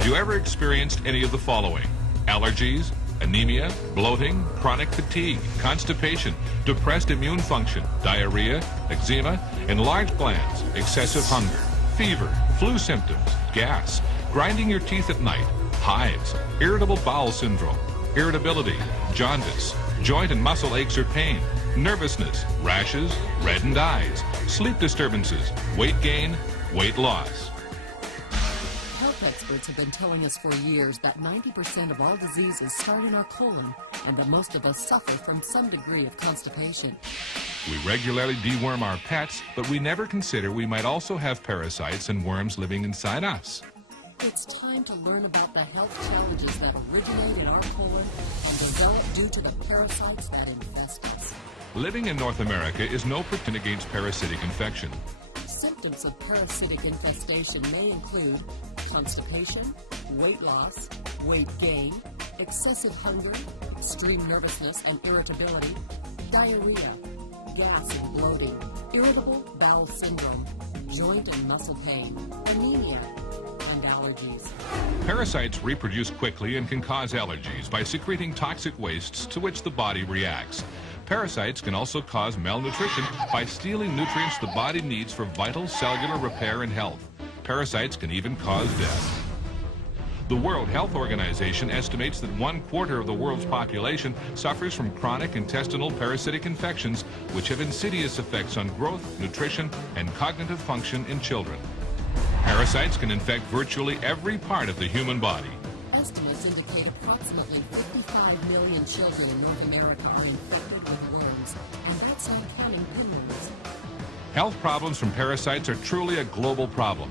Had you ever experienced any of the following? Allergies, anemia, bloating, chronic fatigue, constipation, depressed immune function, diarrhea, eczema, enlarged glands, excessive hunger, fever, flu symptoms, gas, grinding your teeth at night, hives, irritable bowel syndrome, irritability, jaundice, joint and muscle aches or pain, nervousness, rashes, reddened eyes, sleep disturbances, weight gain, weight loss. Health experts have been telling us for years that 90% of all diseases start in our colon and that most of us suffer from some degree of constipation. We regularly deworm our pets, but we never consider we might also have parasites and worms living inside us. It's time to learn about the health challenges that originate in our colon and develop due to the parasites that infest us. Living in North America is no protection against parasitic infection. Symptoms of parasitic infestation may include constipation, weight loss, weight gain, excessive hunger, extreme nervousness and irritability, diarrhea, gas and bloating, irritable bowel syndrome, joint and muscle pain, anemia, and allergies. Parasites reproduce quickly and can cause allergies by secreting toxic wastes to which the body reacts. Parasites can also cause malnutrition by stealing nutrients the body needs for vital cellular repair and health. Parasites can even cause death. The World Health Organization estimates that 1/4 of the world's population suffers from chronic intestinal parasitic infections, which have insidious effects on growth, nutrition, and cognitive function in children. Parasites can infect virtually every part of the human body. Estimates indicate approximately 55 million children in North America are infected with worms, and that's not counting pinworms. Health problems from parasites are truly a global problem.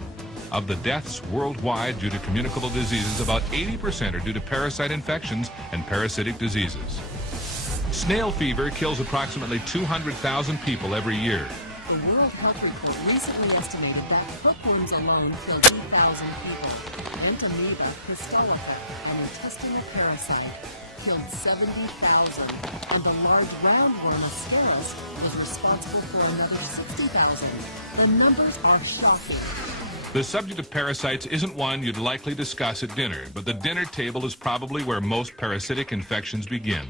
Of the deaths worldwide due to communicable diseases, about 80% are due to parasite infections and parasitic diseases. Snail fever kills approximately 200,000 people every year. The World Health Report recently estimated that hookworms alone kill 2,000 people. Entamoeba histolytica, an intestinal parasite, killed 70,000, and the large roundworm Ascaris is responsible for another 60,000. The numbers are shocking. The subject of parasites isn't one you'd likely discuss at dinner, but the dinner table is probably where most parasitic infections begin.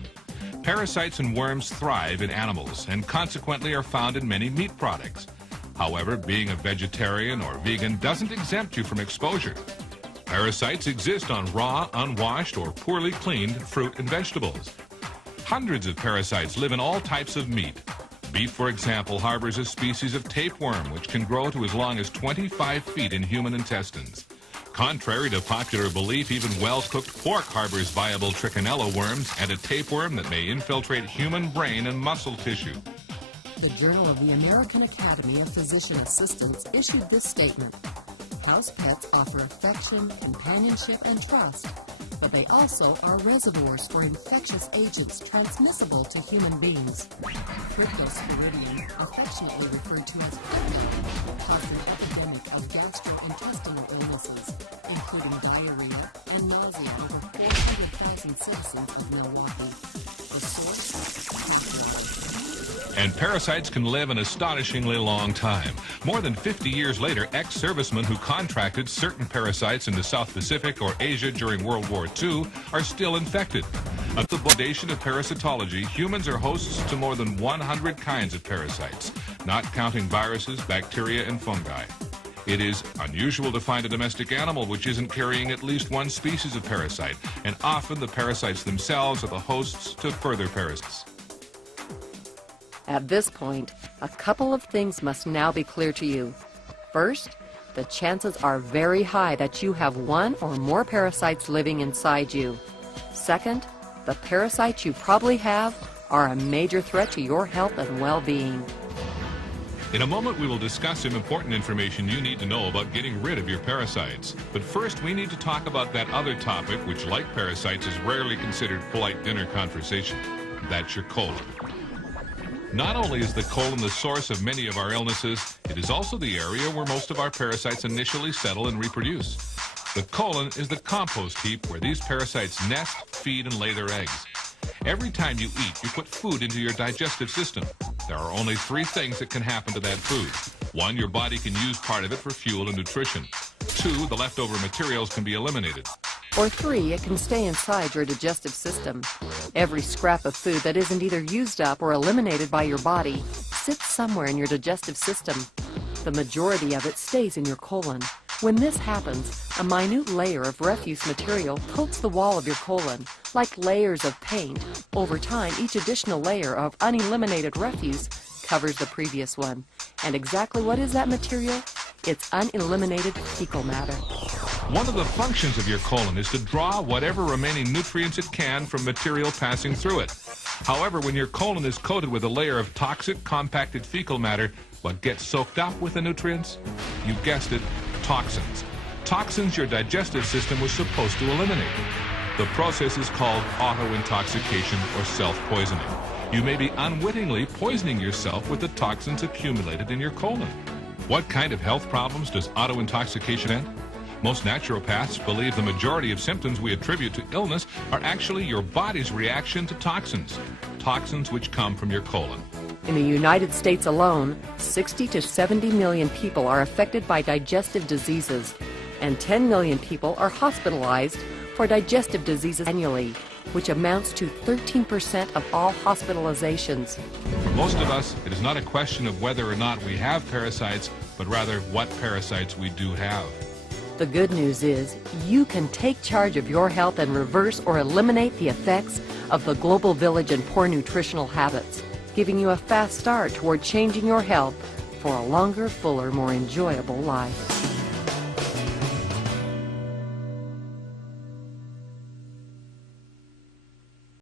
Parasites and worms thrive in animals and consequently are found in many meat products. However, being a vegetarian or vegan doesn't exempt you from exposure. Parasites exist on raw, unwashed, or poorly cleaned fruit and vegetables. Hundreds of parasites live in all types of meat. Beef, for example, harbors a species of tapeworm which can grow to as long as 25 feet in human intestines. Contrary to popular belief, even well-cooked pork harbors viable trichinella worms and a tapeworm that may infiltrate human brain and muscle tissue. The Journal of the American Academy of Physician Assistants issued this statement: house pets offer affection, companionship, and trust, but they also are reservoirs for infectious agents transmissible to human beings. Cryptosporidium, affectionately referred to as pet, caused an epidemic of gastrointestinal illnesses, including diarrhea and nausea in over 400,000 citizens of Milwaukee. The source? Paraway. And parasites can live an astonishingly long time. More than 50 years later, ex-servicemen who contracted certain parasites in the South Pacific or Asia during World War II are still infected. At the foundation of parasitology, humans are hosts to more than 100 kinds of parasites, not counting viruses, bacteria, and fungi. It is unusual to find a domestic animal which isn't carrying at least one species of parasite, and often the parasites themselves are the hosts to further parasites. At this point, a couple of things must now be clear to you. First, the chances are very high that you have one or more parasites living inside you. Second, the parasites you probably have are a major threat to your health and well-being. In a moment, we will discuss some important information you need to know about getting rid of your parasites. But first, we need to talk about that other topic, which, like parasites, is rarely considered polite dinner conversation. That's your colon. Not only is the colon the source of many of our illnesses, it is also the area where most of our parasites initially settle and reproduce. The colon is the compost heap where these parasites nest, feed, and lay their eggs. Every time you eat, you put food into your digestive system. There are only three things that can happen to that food. One, your body can use part of it for fuel and nutrition. 2, the leftover materials can be eliminated. Or 3, it can stay inside your digestive system. Every scrap of food that isn't either used up or eliminated by your body sits somewhere in your digestive system. The majority of it stays in your colon. When this happens, a minute layer of refuse material coats the wall of your colon, like layers of paint. Over time, each additional layer of uneliminated refuse covers the previous one. And exactly what is that material? It's uneliminated fecal matter. One of the functions of your colon is to draw whatever remaining nutrients it can from material passing through it. However, when your colon is coated with a layer of toxic, compacted fecal matter, what gets soaked up with the nutrients? You guessed it, toxins. Toxins your digestive system was supposed to eliminate. The process is called auto-intoxication or self-poisoning. You may be unwittingly poisoning yourself with the toxins accumulated in your colon. What kind of health problems does auto-intoxication end? Most naturopaths believe the majority of symptoms we attribute to illness are actually your body's reaction to toxins. Toxins which come from your colon. In the United States alone, 60 to 70 million people are affected by digestive diseases, and 10 million people are hospitalized for digestive diseases annually, which amounts to 13% of all hospitalizations. For most of us, it is not a question of whether or not we have parasites, but rather what parasites we do have. The good news is you can take charge of your health and reverse or eliminate the effects of the global village and poor nutritional habits, giving you a fast start toward changing your health for a longer, fuller, more enjoyable life.